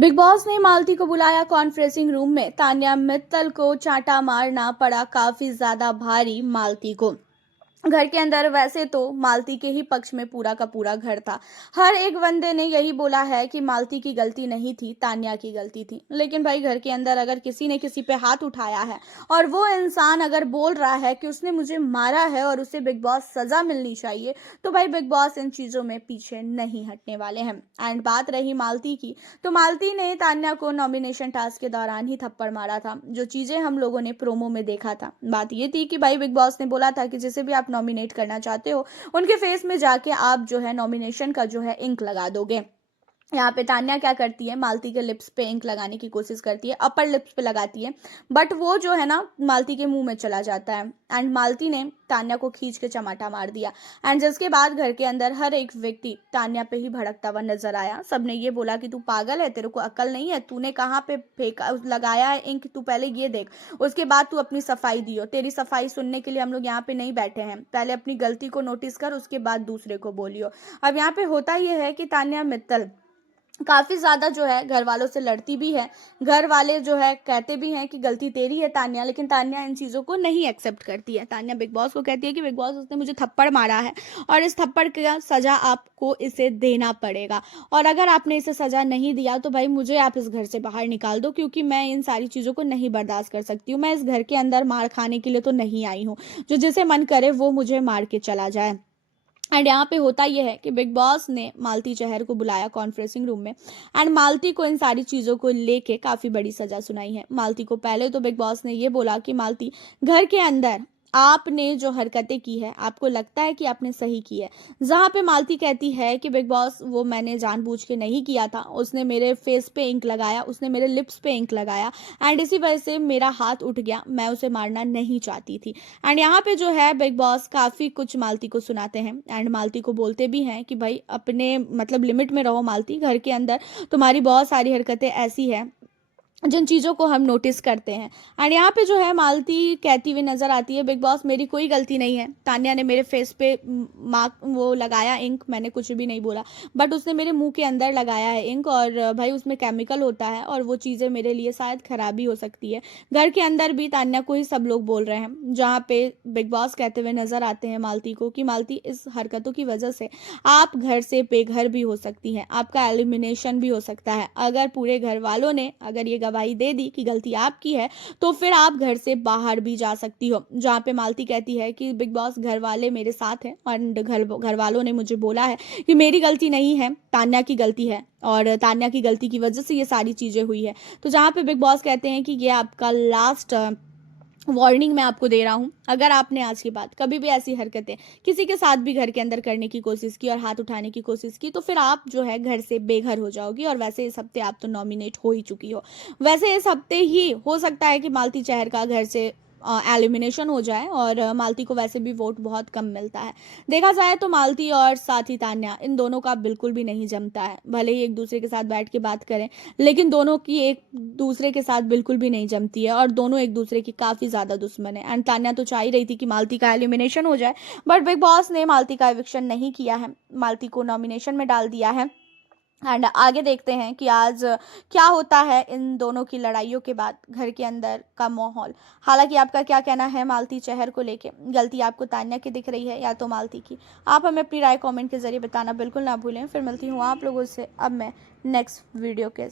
Big boss ने मालती को बुलाया कॉन्फ्रेंसिंग रूम में। तान्या मित्तल को चांटा मारना पड़ा काफी ज्यादा भारी मालती को। घर के अंदर वैसे तो मालती के ही पक्ष में पूरा का पूरा घर था। हर एक बंदे ने यही बोला है कि मालती की गलती नहीं थी, तान्या की गलती थी। लेकिन भाई घर के अंदर अगर किसी ने किसी पे हाथ उठाया है और वो इंसान अगर बोल रहा है कि उसने मुझे मारा है और उसे बिग बॉस सजा मिलनी चाहिए, तो भाई बिग बॉस इन चीजों में पीछे नहीं हटने वाले हैं। एंड बात रही मालती की, तो मालती ने तान्या को नॉमिनेशन टास्क के दौरान ही थप्पड़ मारा था। जो चीजें हम लोगों ने प्रोमो में देखा था, बात ये थी कि भाई बिग बॉस ने बोला था कि जिसे भी आप नॉमिनेट करना चाहते हो उनके फेस में जाके आप जो है नॉमिनेशन का जो है इंक लगा दोगे। यहाँ पे तान्या क्या करती है, मालती के लिप्स पे इंक लगाने की कोशिश करती है, अपर लिप्स पे लगाती है, बट वो जो है ना मालती के मुंह में चला जाता है। एंड मालती ने तान्या को खींच के चमाटा मार दिया। एंड जिसके बाद घर के अंदर हर एक व्यक्ति तान्या पे ही भड़कता हुआ नजर आया। सबने ये बोला कि तू पागल है, तेरे को अकल नहीं है, तूने कहाँ पे फेंका लगाया है इंक, तू पहले ये देख, उसके बाद तू अपनी सफाई दियो। तेरी सफाई सुनने के लिए हम लोग यहाँ पे नहीं बैठे हैं, पहले अपनी गलती को नोटिस कर, उसके बाद दूसरे को बोलियो। अब यहाँ पे होता यह है कि तान्या मित्तल काफी ज्यादा जो है घर वालों से लड़ती भी है। घर वाले जो है कहते भी हैं कि गलती तेरी है तान्या, लेकिन तान्या इन चीजों को नहीं एक्सेप्ट करती है। तान्या बिग बॉस को कहती है कि बिग बॉस उसने मुझे थप्पड़ मारा है और इस थप्पड़ का सजा आपको इसे देना पड़ेगा, और अगर आपने इसे सजा नहीं दिया तो भाई मुझे आप इस घर से बाहर निकाल दो, क्योंकि मैं इन सारी चीजों को नहीं बर्दाश्त कर सकती हूँ। मैं इस घर के अंदर मार खाने के लिए तो नहीं आई हूँ, जो जिसे मन करे वो मुझे मार के चला जाए। एंड यहाँ पे होता यह है कि बिग बॉस ने मालती चहर को बुलाया कॉन्फ्रेंसिंग रूम में। एंड मालती को इन सारी चीजों को लेके काफी बड़ी सजा सुनाई है। मालती को पहले तो बिग बॉस ने ये बोला कि मालती, घर के अंदर आपने जो हरकतें की है आपको लगता है कि आपने सही की है। जहां पे मालती कहती है कि बिग बॉस वो मैंने जानबूझ के नहीं किया था, उसने मेरे फेस पे इंक लगाया, उसने मेरे लिप्स पे इंक लगाया, एंड इसी वजह से मेरा हाथ उठ गया, मैं उसे मारना नहीं चाहती थी। एंड यहाँ पे जो है बिग बॉस काफी कुछ मालती को सुनाते हैं। एंड मालती को बोलते भी हैं कि भाई अपने मतलब लिमिट में रहो मालती, घर के अंदर तुम्हारी बहुत सारी हरकतें ऐसी है जिन चीज़ों को हम नोटिस करते हैं। एंड यहाँ पे जो है मालती कहती हुई नजर आती है, बिग बॉस मेरी कोई गलती नहीं है, तान्या ने मेरे फेस पे मार्क वो लगाया इंक, मैंने कुछ भी नहीं बोला, बट उसने मेरे मुंह के अंदर लगाया है इंक, और भाई उसमें केमिकल होता है और वो चीज़ें मेरे लिए शायद खराबी हो सकती है। घर के अंदर भी तान्या को ही सब लोग बोल रहे हैं, जहाँ पे बिग बॉस कहते हुए नजर आते हैं मालती को कि मालती इस हरकतों की वजह से आप घर से बेघर भी हो सकती हैं, आपका एलिमिनेशन भी हो सकता है। अगर पूरे घर वालों ने अगर ये गवाही दे दी कि गलती आपकी है, तो फिर आप घर से बाहर भी जा सकती हो। जहाँ पे मालती कहती है कि बिग बॉस घर वाले मेरे साथ हैं और घर वालों ने मुझे बोला है कि मेरी गलती नहीं है, तान्या की गलती है, और तान्या की गलती की वजह से ये सारी चीजें हुई है। तो जहाँ पे बिग बॉस कहते हैं कि ये आपका लास्ट वार्निंग मैं आपको दे रहा हूं, अगर आपने आज के बाद कभी भी ऐसी हरकतें किसी के साथ भी घर के अंदर करने की कोशिश की और हाथ उठाने की कोशिश की, तो फिर आप जो है घर से बेघर हो जाओगी। और वैसे इस हफ्ते आप तो नॉमिनेट हो ही चुकी हो, वैसे इस हफ्ते ही हो सकता है कि मालती चहर का घर से एलिमिनेशन हो जाए, और मालती को वैसे भी वोट बहुत कम मिलता है। देखा जाए तो मालती और साथ ही तान्या, इन दोनों का बिल्कुल भी नहीं जमता है। भले ही एक दूसरे के साथ बैठ के बात करें, लेकिन दोनों की एक दूसरे के साथ बिल्कुल भी नहीं जमती है, और दोनों एक दूसरे की काफी ज्यादा दुश्मन है। एंड तान्या तो चाह ही रही थी कि मालती का एलिमिनेशन हो जाए, बट बिग बॉस ने मालती का एविक्शन नहीं किया है, मालती को नॉमिनेशन में डाल दिया है। एंड आगे देखते हैं कि आज क्या होता है इन दोनों की लड़ाइयों के बाद घर के अंदर का माहौल। हालांकि आपका क्या कहना है मालती चहर को लेके, गलती आपको तान्या की दिख रही है या तो मालती की? आप हमें अपनी राय कमेंट के जरिए बताना बिल्कुल ना भूलें। फिर मिलती हूँ आप लोगों से अब मैं नेक्स्ट वीडियो के